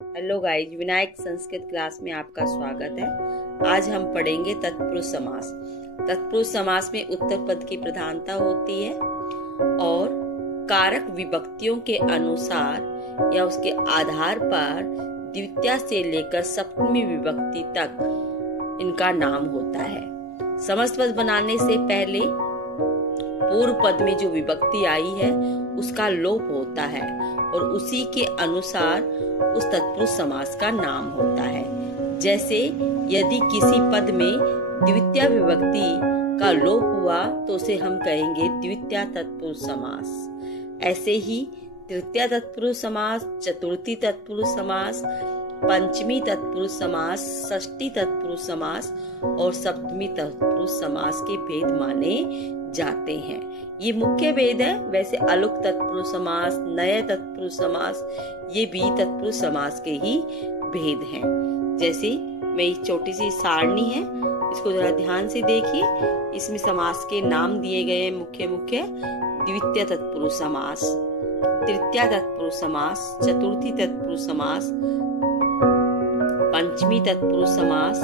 Hello guys, Vinayak Sanskrit class में आपका स्वागत है। आज हम पढ़ेंगे तत्पुरुष समास। तत्पुरुष समास में उत्तर पद की प्रधानता होती है और कारक विभक्तियों के अनुसार या उसके आधार पर द्वितीया से लेकर सप्तमी विभक्ति तक इनका नाम होता है। समस्त पद बनाने से पहले पूर्व पद में जो विभक्ति आई है उसका लोप होता है और उसी के अनुसार उस तत्पुरुष समास का नाम होता है। जैसे यदि किसी पद में द्वितीया विभक्ति का लोप हुआ तो उसे हम कहेंगे द्वितीया तत्पुरुष समास। ऐसे ही तृतीया तत्पुरुष समास, चतुर्थी तत्पुरुष समास, पंचमी तत्पुरुष समास, षष्ठी तत्पुरुष समास और सप्तमी तत्पुरुष समास के भेद माने जाते हैं। ये मुख्य भेद है। वैसे अलुक तत्पुरुष समास, नए तत्पुरुष समास, ये भी तत्पुरुष समास के ही भेद हैं। जैसे मेरी छोटी सी सारणी है, इसको जरा ध्यान से देखिए। इसमें समास के नाम दिए गए हैं मुख्य द्वितीय तत्पुरुष समास, तृतीया तत्पुरुष समास, चतुर्थी तत्पुरुष समास, पंचमी तत्पुरुष समास,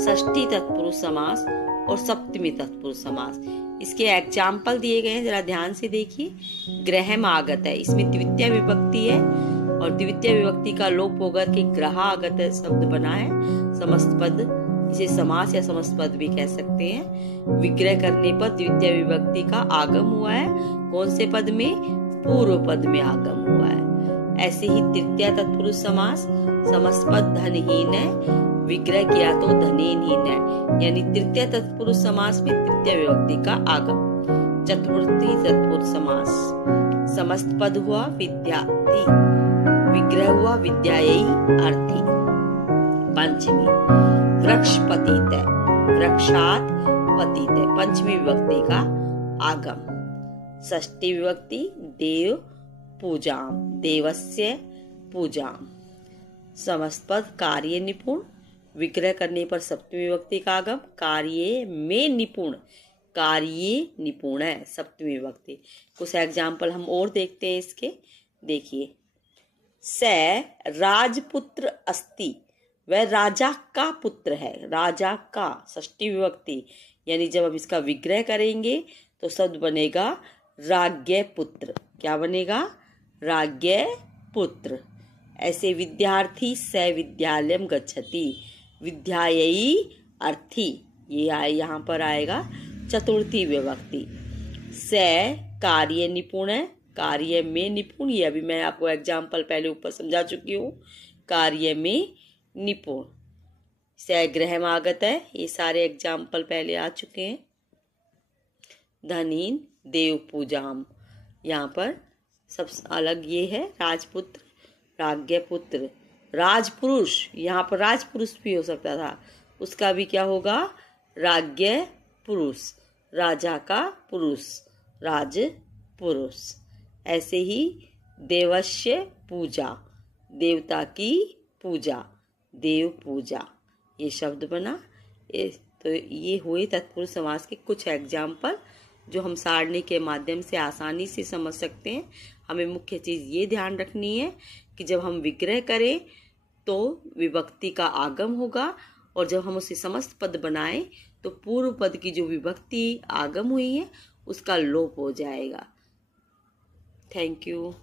षष्ठी तत्पुरुष समास और सप्तमी तत्पुरुष समास। इसके एग्जाम्पल दिए गए हैं, जरा ध्यान से देखिए। ग्रहम आगत है, इसमें द्वितीय विभक्ति है और द्वितीय विभक्ति का लोप होकर के ग्रह आगत शब्द बना है। समस्त पद, इसे समास या समस्त पद भी कह सकते हैं। विग्रह करने पर द्वितीय विभक्ति का आगम हुआ है। कौन से पद में? पूर्व पद में आगम हुआ है। ऐसे ही तृतीय तत्पुरुष समास, समस्त पद धनहीन है, विग्रह किया तो धनेनहीन है, यानी तृतीय तत्पुरुष समास में तृतीय विभक्ति का आगम। चतुर्थी तत्पुरुष समास, समस्त पद हुआ विद्यार्थी, विग्रह हुआ विद्यायी अर्थी। पंचमी वृक्ष पतित है, वृक्षात पतित है, पंचमी विभक्ति का आगम। षष्ठी विभक्ति देव पूजाम, देवस्य पूजाम। समस्त पद कार्य निपुण, विग्रह करने पर सप्तमी विभक्ति का आगम। कार्य में निपुण, कार्य निपुण है सप्तमी विभक्ति। कुछ एग्जाम्पल हम और देखते हैं इसके। देखिए, स राजपुत्र अस्ति, वह राजा का पुत्र है, राजा का, षष्ठी विभक्ति, यानी जब हम इसका विग्रह करेंगे तो शब्द बनेगा राज्ञ पुत्र। क्या बनेगा? राज्ञ पुत्र। ऐसे विद्यार्थी स विद्यालयम गच्छति, विद्यायी अर्थी, ये यहाँ पर आएगा चतुर्थी विभक्ति। स कार्य निपुण है, कार्य में निपुण, ये अभी मैं आपको एग्जाम्पल पहले ऊपर समझा चुकी हूँ। कार्य में निपुण। स ग्रहम आगत है, ये सारे एग्जाम्पल पहले आ चुके हैं। धनहीन देव पूजाम, यहाँ पर सब अलग ये है। राजपुत्र, राज्ञ पुत्र, राजपुरुष, यहाँ पर राजपुरुष भी हो सकता था, उसका भी क्या होगा? राज्ञ पुरुष, राजा का पुरुष, राजपुरुष। ऐसे ही देवस्य पूजा, देवता की पूजा, देव पूजा, ये शब्द बना। तो ये हुए तत्पुरुष समास के कुछ एग्जाम्पल जो हम सारणी के माध्यम से आसानी से समझ सकते हैं। हमें मुख्य चीज ये ध्यान रखनी है कि जब हम विग्रह करें तो विभक्ति का आगम होगा और जब हम उसे समस्त पद बनाएं तो पूर्व पद की जो विभक्ति आगम हुई है उसका लोप हो जाएगा। Thank you.